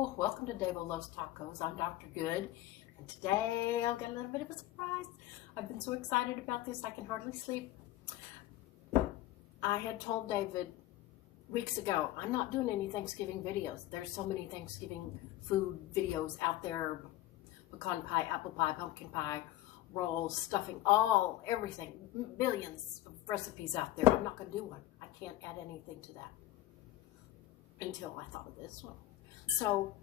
Hello, welcome to Davo Loves Tacos. I'm Dr. Good, and today I'll get a little bit of a surprise. I've been so excited about this, I can hardly sleep. I had told David weeks ago, I'm not doing any Thanksgiving videos. There's so many Thanksgiving food videos out there, pecan pie, apple pie, pumpkin pie, rolls, stuffing, everything, billions of recipes out there. I'm not going to do one. I can't add anything to that until I thought of this one. So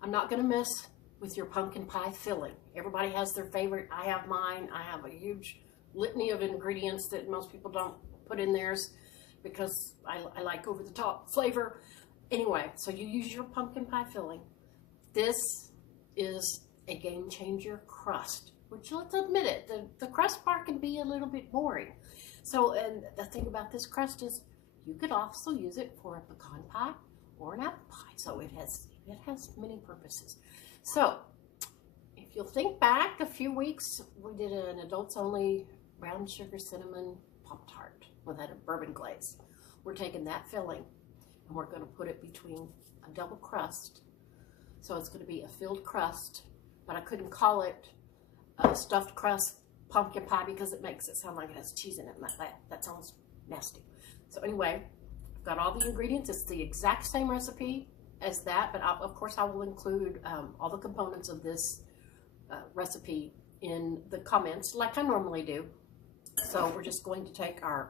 I'm not going to mess with your pumpkin pie filling. Everybody has their favorite. I have mine. I have a huge litany of ingredients that most people don't put in theirs because I like over-the-top flavor. Anyway, so you use your pumpkin pie filling. This is a game-changer crust, which, let's admit it, the crust part can be a little bit boring. So, and the thing about this crust is you could also use it for a pecan pie or an apple pie. So it has many purposes. So if you'll think back a few weeks, we did an adults only brown sugar cinnamon Pop-Tart with a bourbon glaze. We're taking that filling and we're going to put it between a double crust. So it's going to be a filled crust, but I couldn't call it a stuffed crust pumpkin pie because it makes it sound like it has cheese in it. And that sounds nasty. So anyway, I've got all the ingredients. It's the exact same recipe as that, but of course I will include all the components of this recipe in the comments like I normally do. So we're just going to take our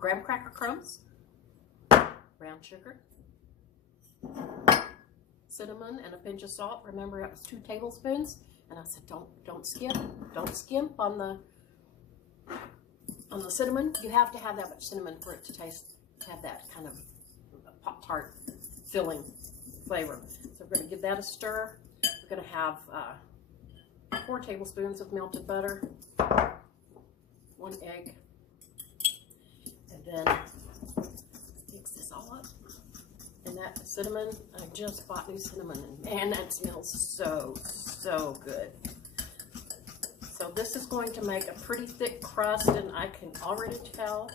graham cracker crumbs, brown sugar, cinnamon, and a pinch of salt. Remember, it was 2 tablespoons, and I said don't skimp on the cinnamon. You have to have that much cinnamon for it to have that kind of Pop-Tart filling flavor. So we're going to give that a stir. We're going to have 4 tablespoons of melted butter, 1 egg, and then mix this all up. And that cinnamon, I just bought new cinnamon, and man, that smells so good. So this is going to make a pretty thick crust, and I can already tell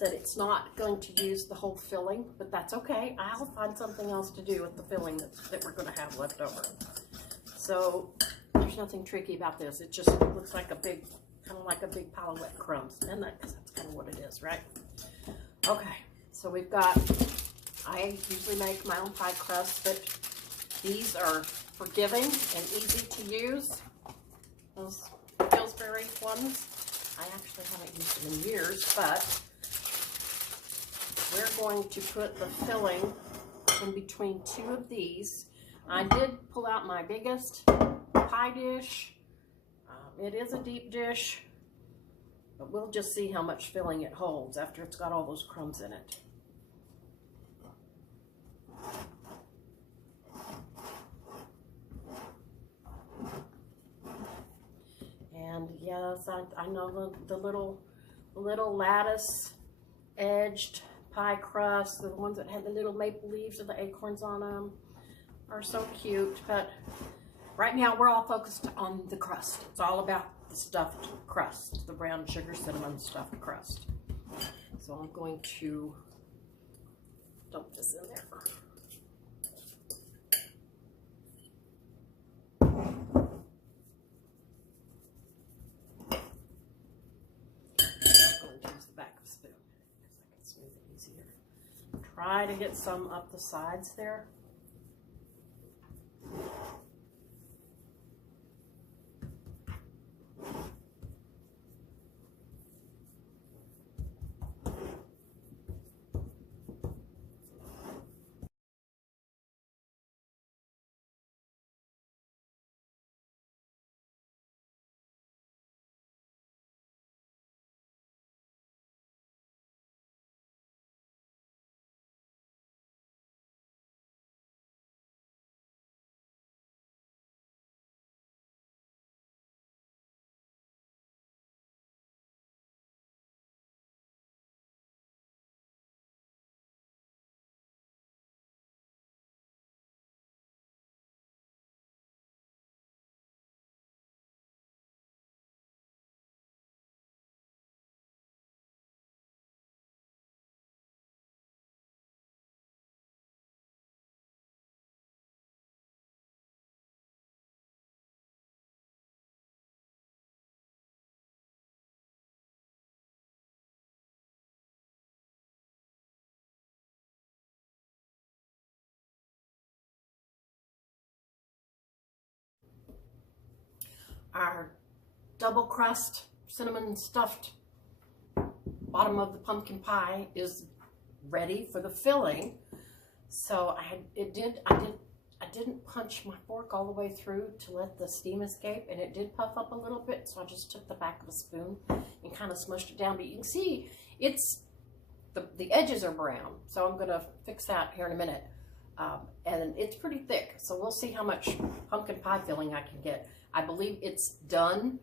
that it's not going to use the whole filling, but that's okay. I'll find something else to do with the filling that we're going to have left over. So there's nothing tricky about this. It just looks like kind of like a big pile of wet crumbs, and that's kind of what it is, right? Okay, so we've got, I usually make my own pie crust, but these are forgiving and easy to use. Those Pillsbury ones, I actually haven't used them in years, but we're going to put the filling in between 2 of these. I did pull out my biggest pie dish. It is a deep dish, but we'll just see how much filling it holds after it's got all those crumbs in it. And yes, I know the little lattice edged pie crust, the ones that had the little maple leaves or the acorns on them, are so cute. But right now we're all focused on the crust. It's all about the stuffed crust, the brown sugar cinnamon stuffed crust. So I'm going to dump this in there. Try to get some up the sides there. our double crust cinnamon stuffed bottom of the pumpkin pie is ready for the filling. So I didn't punch my fork all the way through to let the steam escape, and it did puff up a little bit, so I just took the back of a spoon and kind of smushed it down. But you can see it's the edges are brown, so I'm gonna fix that here in a minute. And it's pretty thick, so we'll see how much pumpkin pie filling I can get. I believe it's done.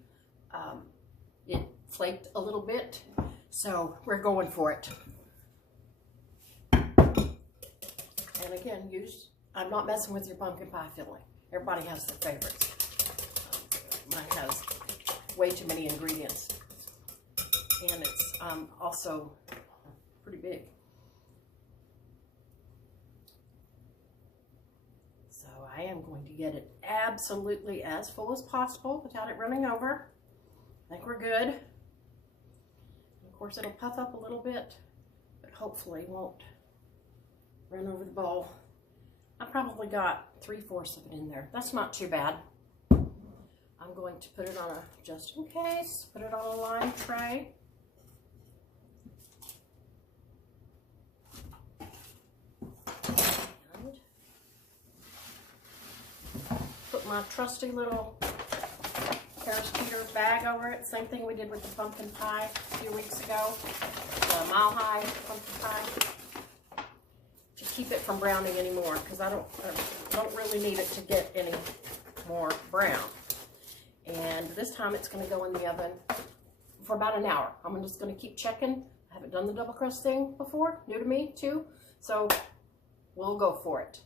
It flaked a little bit, so we're going for it. And again, I'm not messing with your pumpkin pie filling. Everybody has their favorites. Mine has way too many ingredients, and it's also pretty big. So I am going to get it absolutely as full as possible without it running over. I think we're good. Of course, it'll puff up a little bit, but hopefully won't run over the bowl. I probably got 3/4 of it in there. That's not too bad. I'm going to put it on just in case, put it on a lime tray. And put my trusty little Harris Teeter bag over it. Same thing we did with the pumpkin pie a few weeks ago. The Mile High pumpkin pie. To keep it from browning anymore, because I don't really need it to get any more brown. And this time it's going to go in the oven for about an hour. I'm just going to keep checking. I haven't done the double crust thing before. New to me too. So we'll go for it.